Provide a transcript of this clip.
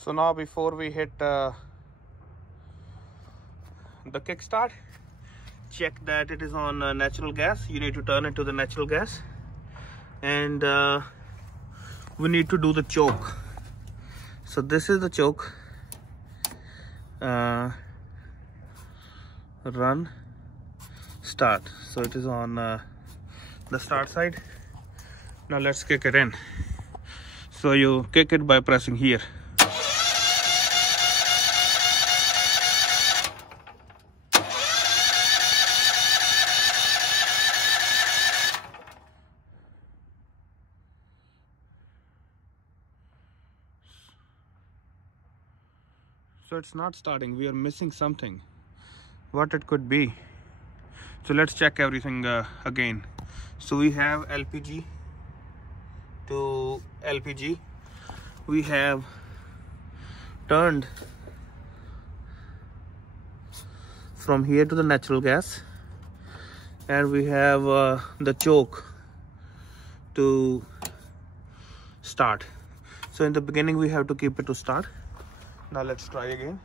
So now before we hit the kickstart, check that it is on natural gas. You need to turn it to the natural gas, and we need to do the choke. So this is the choke. Run, start. So it is on the start side. Now let's kick it in. So you kick it by pressing here. So it's not starting. We are missing something. What it could be? So let's check everything again. So we have LPG to LPG. We have turned from here to the natural gas, and we have the choke to start. So in the beginning we have to keep it to start. Now let's try again.